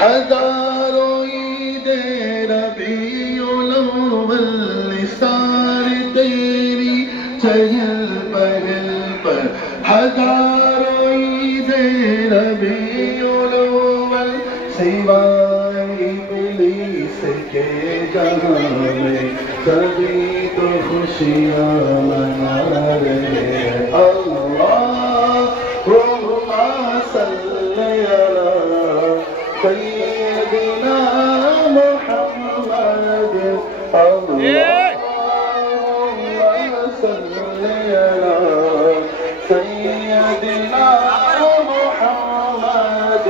ہزاروں عید ربیع الاول نثار تیری چہل پہل پر ہزاروں عید ربیع الاول سوائے ابلیس کے جہاں میں سبھی تو خوشیاں منا رہے ہیں اللہم صلی علی سیدنا محمد اللہم صلی علی سیدنا محمد